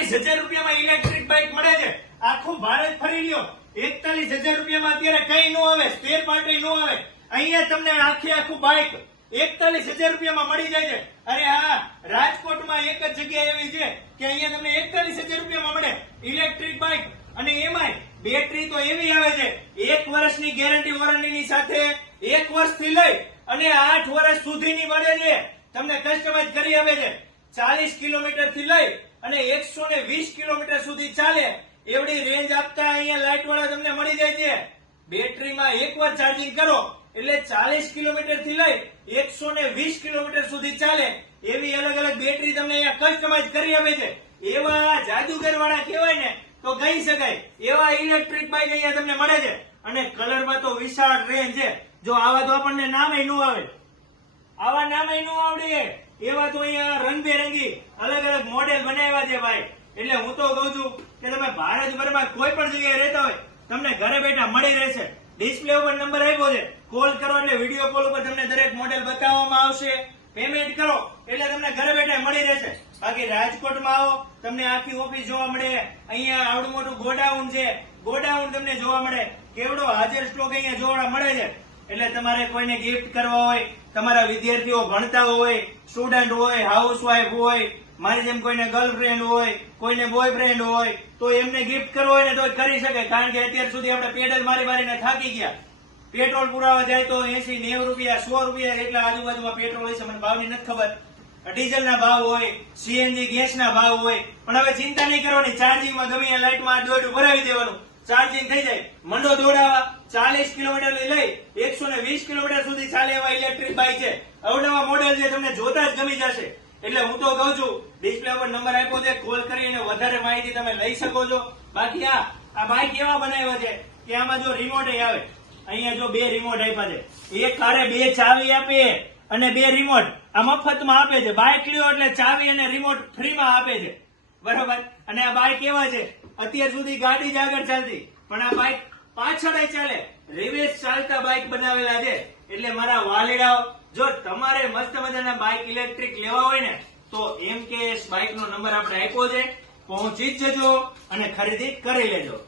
41,000 રૂપિયામાં electric bike મળે છે. આખું ભારત ફરી લ્યો, 41,000 રૂપિયામાં અત્યારે કઈ નો આવે, સ્પેર પાર્ટ નો આવે. અહીંયા તમને આખું બાઇક 41,000 રૂપિયામાં મળી જાય છે. અરે હા, રાજકોટમાં એક જ જગ્યા એવી છે કે અહીંયા તમને 41,000 રૂપિયામાં મળે ઇલેક્ટ્રિક બાઇક. અને એમાંય બેટરી તો એવી આવે છે, 1 વર્ષની ગેરંટી વોરંટીની સાથે 1 વર્ષથી લઈ અને 8 વર્ષ સુધીની મળે છે. તમને કસ્ટમાઇઝ કરી આપે છે. 40 કિલોમીટર થી લઈ અને 120 કિલોમીટર સુધી ચાલે એવડી રેન્જ આપતા અહીંયા લાઇટ વાળા તમને મળી જાય છે. બેટરીમાં એકવાર ચાર્જિંગ કરો એટલે 40 કિલોમીટર થી લઈ 120 કિલોમીટર સુધી ચાલે એવી અલગ અલગ બેટરી તમને અહીંયા કસ્ટમાઇઝ કરી આપે છે. એવા જાદુગર વાળા કહેવાય ને તો કહી શકાય એવા ઇલેક્ટ્રિક બાઇક અહીંયા તમને મળે છે. અને કલરમાં તો વિશાળ રેન્જ છે. જો આવા તો આપણને નામે ન આવે, આવા નામે ન આવડે એવા તો અહીંયા રંગબેરંગી અલગ અલગ મોડેલ બનાવ્યા છે ભાઈ. એટલે હું તો કઉ છું કે તમે ભારતભરમાં કોઈ પણ જગ્યાએ રહેતા હોય તમને ઘરે બેઠા મળી રહેશે. ડિસ્પ્લે ઉપર નંબર આપ્યો છે, કોલ કરો એટલે વિડીયો કોલ ઉપર તમને દરેક મોડેલ બતાવવામાં આવશે. પેમેન્ટ કરો એટલે તમને ઘરે બેઠા મળી રહેશે. બાકી રાજકોટમાં આવો તમને આખી ઓફિસ જોવા મળે. અહીંયા આવડું મોટું ગોડાઉન છે, ગોડાઉન તમને જોવા મળે. કેવડો હાજર સ્ટોક અહીંયા જોવા મળે છે. એટલે તમારે કોઈને ગિફ્ટ કરવા હોય, તમારા વિદ્યાર્થીઓ ભણતા હોય, સ્ટુડન્ટ હોય, હાઉસવાઈફ હોય, મારી જેમ કોઈને ગર્લફ્રેન્ડ હોય, કોઈને બોયફ્રેન્ડ હોય તો એમને ગિફ્ટ કરવો હોય ને તો કરી શકે. કારણ કે અત્યાર સુધી આપણે પેડલ મારીને થાકી ગયા. પેટ્રોલ પુરાવા જાય તો 80-90 રૂપિયા, 100 રૂપિયા એટલા આજુબાજુમાં પેટ્રોલ હોય છે. મને ભાવની નથી ખબર. ડીઝલના ભાવ હોય, સીએનજી ગેસના ભાવ હોય. પણ હવે ચિંતા નહીં કરવાની, ચાર્જિંગમાં ગમે ત્યાં લાઇટમાં દોડું ભરાવી દેવાનું, ચાર્જિંગ થઈ જાય. મંડો દોડાવા 40 કિલોમીટર લઈ 120 કિલોમીટર સુધી ચાલે એવા ઇલેક્ટ્રિક બાઇક છે. અવનવા મોડેલ છે, તમને જોતા જ ગમી જશે. એટલે હું તો કહું છું ડિસ્પ્લે ઉપર નંબર આપ્યો છે, કોલ કરીને વધારે માહિતી તમે લઈ શકો છો. બાકી આ બાઇક એવા બનાવ્યા છે કે આમાં જો રિમોટ આવે, અહીંયા જો 2 રિમોટ આપ્યા છે. એક કારે 2 ચાવી આપે અને 2 રિમોટ આ મફતમાં આપે છે. બાઇક લ્યો એટલે ચાવી અને રિમોટ ફ્રીમાં આપે છે, બરોબર. અને આ બાઇક એવા છે, અત્યાર સુધી ગાડી જ આગળ ચાલતી પણ આ બાઇક પાછળ ચાલે, રિવેર્સ ચાલતા બાઇક બનાવેલા છે. એટલે મારા વાલીડાઓ, જો તમારે મસ્ત મજાના બાઇક ઇલેક્ટ્રિક લેવા હોય ને તો MKS બાઇક નો નંબર આપણે આપ્યો છે, પહોંચી જ જજો અને ખરીદી કરી લેજો.